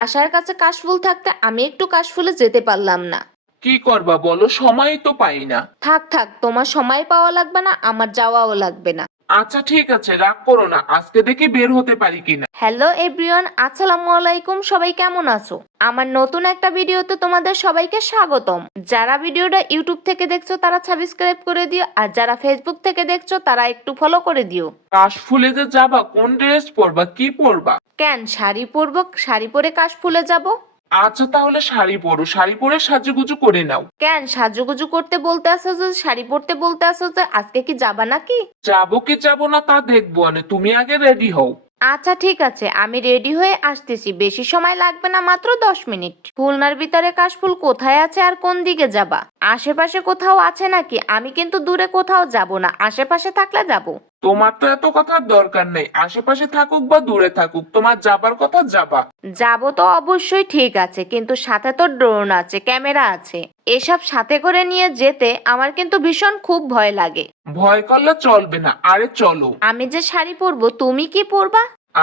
আশার কাছে কাশফুল থাকতে আমি একটু কাশফুলে যেতে পারলাম না। কি করবা বলো, সময় তো পাই না। থাক থাক, তোমার সময় পাওয়া লাগবে না, আমার যাওয়াও লাগবে না। আচ্ছা ঠিক আছে, রাগ করো না, আজকে দেখি বের হতে পারি কিনা। হ্যালো এভরিওয়ান, আসসালামু আলাইকুম। সবাই কেমন আছো? আমার নতুন একটা ভিডিওতে তোমাদের সবাইকে স্বাগতম। যারা ভিডিওটা ইউটিউব থেকে দেখছো তারা সাবস্ক্রাইব করে দিও, আর যারা ফেসবুক থেকে দেখছো তারা একটু ফলো করে দিও। কাশফুলে যে যাবা, কোন ড্রেস পরবা, কি পরবা? কেন, শাড়ি পরবো, শাড়ি পরে কাশফুলে যাব। আচ্ছা তাহলে শাড়ি পরো, শাড়ি পরে সাজুগুজু করে নাও। কেন, সাজুগুজু করতে বলতে আসো যে, শাড়ি পরতে বলতে আসো যে, আজকে কি যাবা নাকি? যাবো কি যাবো না তা দেখবো, তুমি আগে রেডি হও। আচ্ছা ঠিক আছে, আমি রেডি হয়ে আসতেছি, বেশি সময় লাগবে না, মাত্র 10 মিনিট। খুলনার ভিতরে কাশফুল কোথায় আছে আর কোন দিকে যাবা? আশেপাশে কোথাও আছে নাকি? আমি কিন্তু দূরে কোথাও যাব না, আশেপাশে থাকলে যাব। তোমার তো এত কথার দরকার নেই, আশেপাশে থাকুক বা দূরে থাকুক, তোমার যাবার কথা যাবা। যাব তো অবশ্যই, ঠিক আছে, কিন্তু সাথে তো ড্রোন আছে, ক্যামেরা আছে, এসব সাথে করে নিয়ে যেতে আমার কিন্তু ভীষণ খুব ভয় লাগে। ভয় করলে চলবে না, আরে চলো। আমি যে শাড়ি পরবো, তুমি কি পরবা?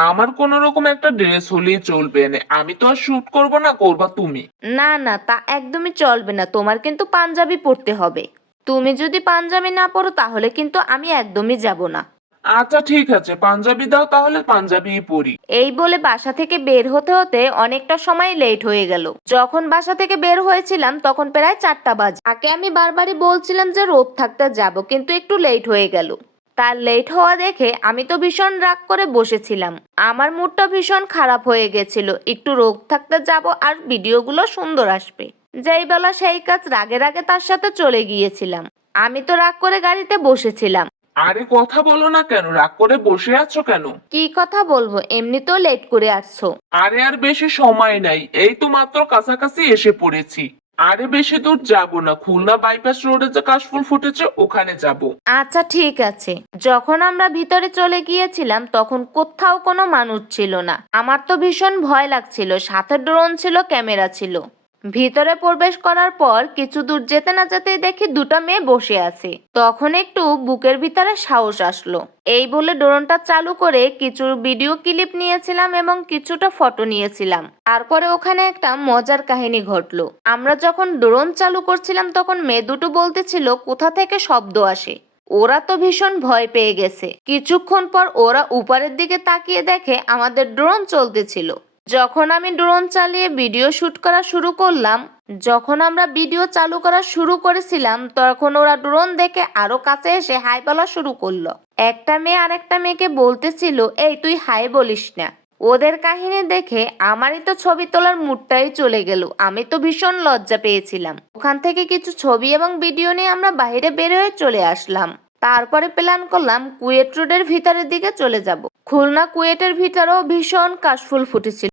আমার কোন রকম একটা ড্রেস হলেই চলবে আমি তো আর শুট করবো না, করবা তুমি। না না, তা একদমই চলবে না, তোমার কিন্তু পাঞ্জাবি পরতে হবে। তুমি যদি পাঞ্জাবি না পরো তাহলে কিন্তু আমি একদমই যাব না। আচ্ছা ঠিক আছে, পাঞ্জাবি দাও তাহলে পাঞ্জাবিই পরি। এই বলে বাসা থেকে বের হতে হতে অনেকটা সময় লেট হয়ে গেল। যখন বাসা থেকে বের হয়েছিলাম তখন প্রায় 4টা বাজে। তাকে আমি বারবারই বলছিলাম যে রোদ থাকতে যাব, কিন্তু একটু লেট হয়ে গেল। তার লেট হওয়া দেখে আমি তো ভীষণ রাগ করে বসেছিলাম। আমার মুডটা ভীষণ খারাপ হয়ে গেছিল। একটু রোদ থাকতে যাব আর ভিডিওগুলো সুন্দর আসবে, যেই বেলা সেই কাজ, রাগে রাগে তার সাথে চলে গিয়েছিলাম। আমি তো রাগ করে গাড়িতে বসেছিলাম। আরে কথা বলো না কেন, রাগ করে বসে আছো কেন? কি কথা বলবো, এমনিতেও লেট করে আসছো। আরে আর বেশি সময় নাই, এই তো মাত্র কাছাকাছি এসে পড়েছি। আরে বেশি দূর যাবো না, খুলনা বাইপাস রোডে যে কাশফুল ফুটেছে ওখানে যাব। আচ্ছা ঠিক আছে। যখন আমরা ভিতরে চলে গিয়েছিলাম তখন কোথাও কোনো মানুষ ছিল না। আমার তো ভীষণ ভয় লাগছিল, সাথে ড্রোন ছিল, ক্যামেরা ছিল। ভিতরে প্রবেশ করার পর কিছু দূর যেতে না যেতেই দেখি 2টা মেয়ে বসে আছে। তখন একটু বুকের ভিতরে সাহস আসলো। এই বলে ড্রোনটা চালু করে কিছু ভিডিও ক্লিপ নিয়েছিলাম এবং কিছুটা ফটো নিয়েছিলাম। তারপরে ওখানে একটা মজার কাহিনী ঘটলো। আমরা যখন ড্রোন চালু করছিলাম তখন মেয়ে দুটো বলতেছিল কোথা থেকে শব্দ আসে। ওরা তো ভীষণ ভয় পেয়ে গেছে। কিছুক্ষণ পর ওরা উপরের দিকে তাকিয়ে দেখে আমাদের ড্রোন চলতেছিল। যখন আমি ড্রোন চালিয়ে ভিডিও শুট করা শুরু করলাম, যখন আমরা ভিডিও চালু করা শুরু করেছিলাম তখন ওরা ড্রোন দেখে আরো কাছে এসে হাই বলা শুরু করলো। একটা মেয়ে আরেকটা মেয়েকে বলতেছিল, এই তুই হাই বলিস না। ওদের কাহিনী দেখে আমারই তো ছবি তোলার মুডটাই চলে গেল। আমি তো ভীষণ লজ্জা পেয়েছিলাম। ওখান থেকে কিছু ছবি এবং ভিডিও নিয়ে আমরা বাইরে বের হয়ে চলে আসলাম। তারপরে প্ল্যান করলাম কুয়েট রোডের ভিতরের দিকে চলে যাব। খুলনা কুয়েটের ভিতরেও ভীষণ কাশফুল ফুটেছিল।